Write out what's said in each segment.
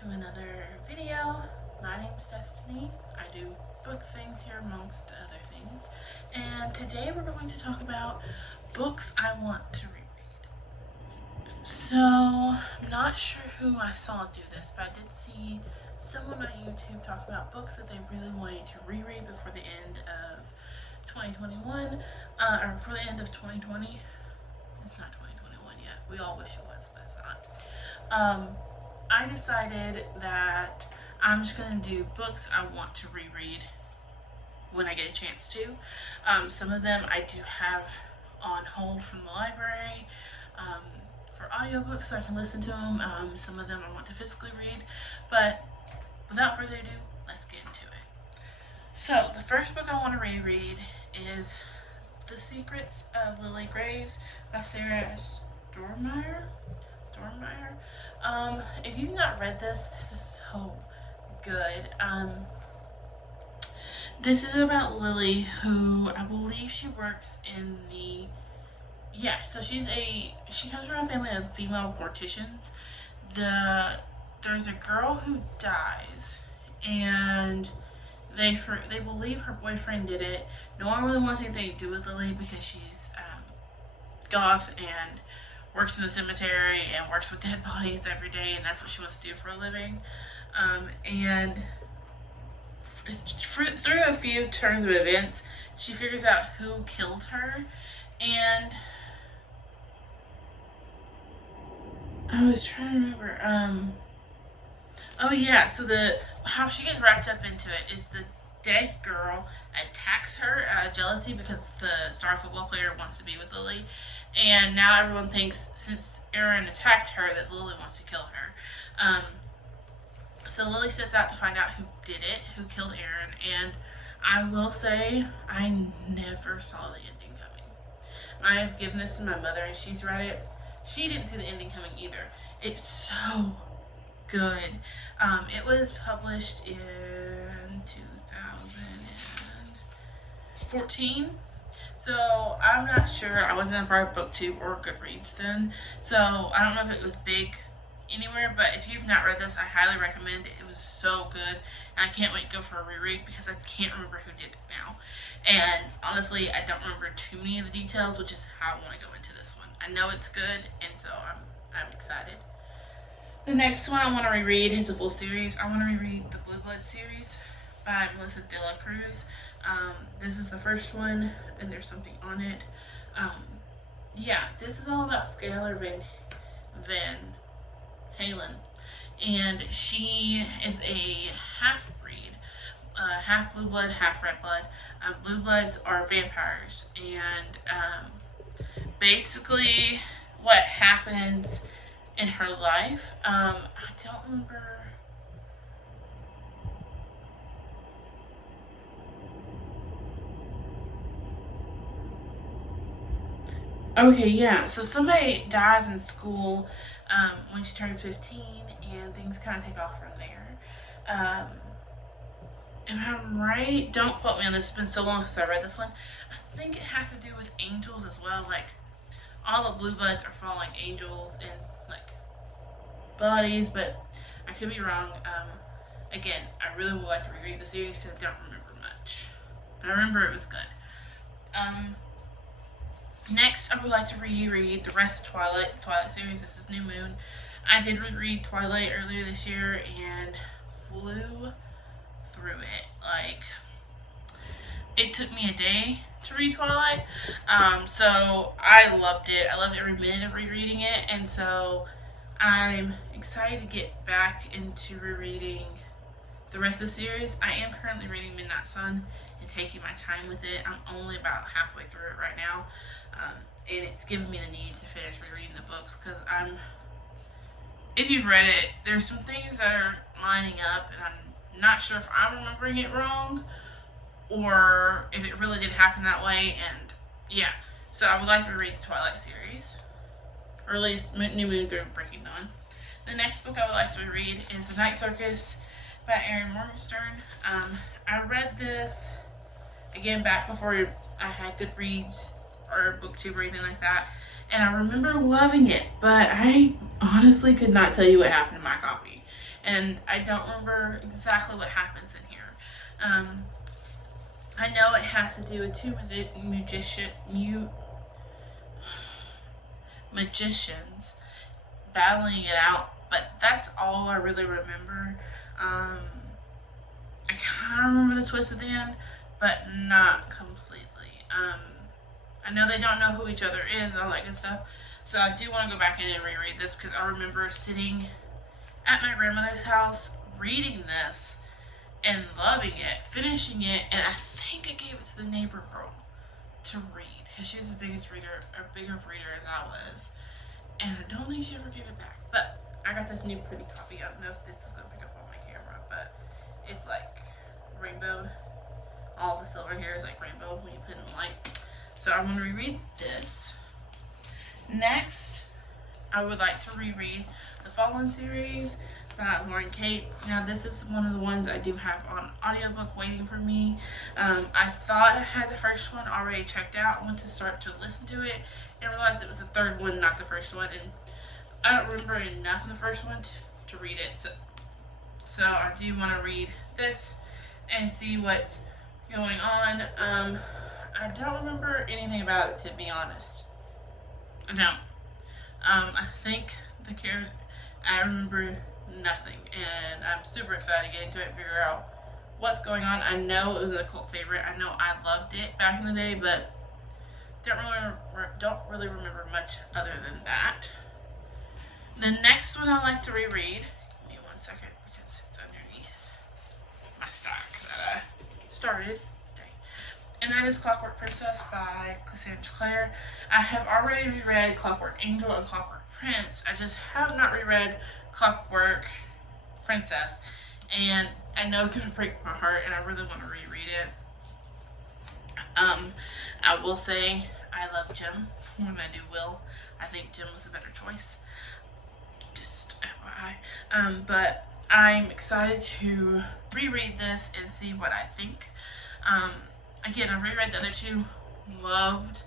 to another video. My name's Destiny. I do book things here amongst other things. And today we're going to talk about books I want to reread. So, I'm not sure who I saw do this, but I did see someone on YouTube talk about books that they really wanted to reread before the end of 2021, or before the end of 2020. It's not 2021 yet. We all wish it was, but it's not. I decided that I'm just going to do books I want to reread when I get a chance to. Some of them I do have on hold from the library for audiobooks so I can listen to them. Some of them I want to physically read. But without further ado, let's get into it. So the first book I want to reread is The Secrets of Lily Graves by Sarah Stormyer. If you've not read this, this is so good. This is about Lily, who I believe she works in the, so she comes from a family of female morticians. There's a girl who dies, and they believe her boyfriend did it. No one really wants anything to do with Lily because she's goth and works in the cemetery and works with dead bodies every day, and that's what she wants to do for a living. And through a few turns of events, she figures out who killed her. And I was trying to remember. So how she gets wrapped up into it is the dead girl attacks her jealousy because the star football player wants to be with Lily. And now everyone thinks, since Aaron attacked her, that Lily wants to kill her. So Lily sets out to find out who did it, who killed Aaron. And I will say, I never saw the ending coming. I've given this to my mother, and she's read it. She didn't see the ending coming either. It's so good. It was published in 2014. So I'm not sure. I wasn't a part of BookTube or Goodreads then, so I don't know if it was big anywhere. But if you've not read this, I highly recommend it. It was so good, and I can't wait to go for a reread because I can't remember who did it now. And honestly, I don't remember too many of the details, which is how I want to go into this one. I know it's good, and so I'm excited. The next one I want to reread is a full series. I want to reread the Blue Blood series by Melissa De La Cruz. This is the first one, and there's something on it. This is all about Skylar Van Halen, and she is a half-breed, half blue blood, half red blood. Blue bloods are vampires, and basically what happens in her life, I don't remember. So somebody dies in school when she turns 15, and things kind of take off from there. If I'm right, don't quote me on this, it's been so long since I read this one. I think it has to do with angels as well, like all the blue bloods are fallen angels in like bodies, but I could be wrong. Again, I really would like to reread the series because I don't remember much, but I remember it was good. Next, I would like to reread the rest of Twilight, the Twilight series. This is New Moon. I did reread Twilight earlier this year and flew through it. Like, it took me a day to read Twilight. So I loved it. I loved every minute of rereading it. And so I'm excited to get back into rereading the rest of the series. I am currently reading Midnight Sun and taking my time with it. I'm only about halfway through it right now. And it's given me the need to finish rereading the books because if you've read it, there's some things that are lining up, and I'm not sure if I'm remembering it wrong or if it really did happen that way. And so I would like to reread the Twilight series, or at least New Moon through Breaking Dawn. The next book I would like to read is The Night Circus by Erin Morgenstern. I read this again back before I had Goodreads or BookTube or anything like that, and I remember loving it, but I honestly could not tell you what happened to my copy. and I don't remember exactly what happens in here. I know it has to do with two magicians battling it out, but that's all I really remember. I kind of remember the twist at the end, but not completely. I know they don't know who each other is, all that good stuff. So I do want to go back in and reread this because I remember sitting at my grandmother's house reading this and loving it, finishing it, and I think I gave it to the neighbor girl to read because she was the biggest reader, or bigger reader as I was, and I don't think she ever gave it back. But I got this new pretty copy. I don't know if this is gonna pick up on my camera, but it's like rainbowed. All the silver here is like rainbow when you put it in the light. So I'm gonna reread this. Next, I would like to reread the Fallen series by Lauren Kate. Now this is one of the ones I do have on audiobook waiting for me. I thought I had the first one already checked out. I went to start to listen to it and realized it was the third one, not the first one. And I don't remember enough of the first one to read it. So I do want to read this and see what's going on. I don't remember anything about it, to be honest. I don't. I think the character, I remember nothing, and I'm super excited to get into it and figure out what's going on. I know it was a cult favorite. I know I loved it back in the day, but don't really remember much other than that. The next one I'd like to reread. Give me 1 second because it's underneath my stock that I started. And that is Clockwork Princess by Cassandra Clare. I have already reread Clockwork Angel and Clockwork Prince. I just have not reread Clockwork Princess. And I know it's going to break my heart, and I really want to reread it. I will say I love Jim more than I do Will. I think Jim was a better choice. Just FYI. But I'm excited to reread this and see what I think. Again, I reread the other two, loved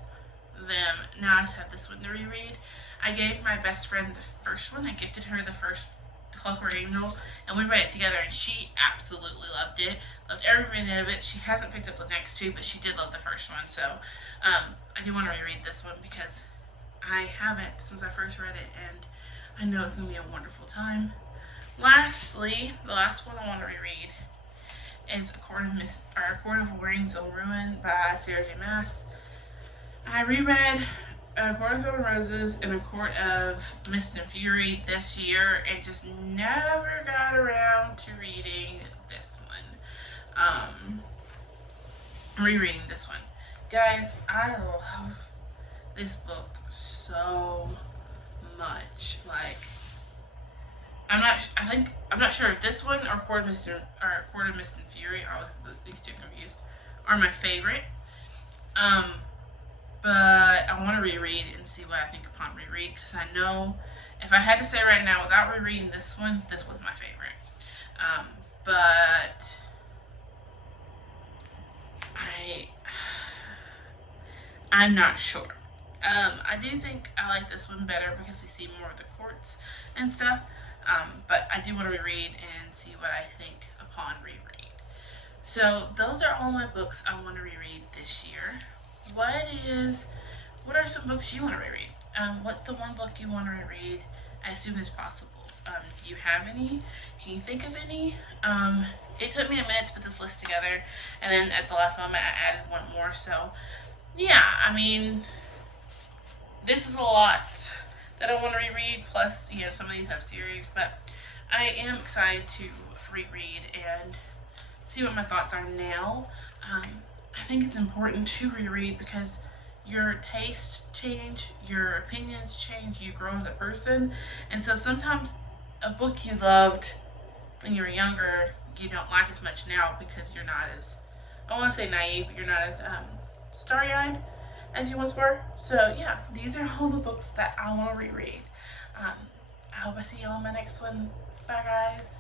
them. Now I just have this one to reread. I gave my best friend the first one. I gifted her the first Clockwork Angel, and we read it together, and she absolutely loved it. Loved every minute of it. She hasn't picked up the next two, but she did love the first one. So I do want to reread this one because I haven't since I first read it, and I know it's going to be a wonderful time. Lastly, the last one I want to reread is A Court of Wings on Ruin by Sarah J. Maas. I reread A Court of Thorn and Roses and A Court of Mist and Fury this year and just never got around to reading this one. Rereading this one. Guys, I love this book so much. Like, I'm not sure if this one or Court of Mist and Fury, I was these two confused, are my favorite. But I want to reread and see what I think upon reread, because I know if I had to say right now without rereading this was my favorite. But I'm not sure. I do think I like this one better because we see more of the courts and stuff. But I do want to reread and see what I think upon reread. So those are all my books I want to reread this year. What are some books you want to reread? What's the one book you want to reread as soon as possible? Do you have any? Can you think of any? It took me a minute to put this list together, and then at the last moment I added one more. So yeah, I mean, this is a lot that I want to reread, plus, some of these have series, but I am excited to reread and see what my thoughts are now. I think it's important to reread because your tastes change, your opinions change, you grow as a person, and so sometimes a book you loved when you were younger, you don't like as much now because you're not as, I want to say naive, but you're not as starry-eyed as you once were. So yeah, these are all the books that I want to reread. I hope I see y'all in my next one. Bye guys.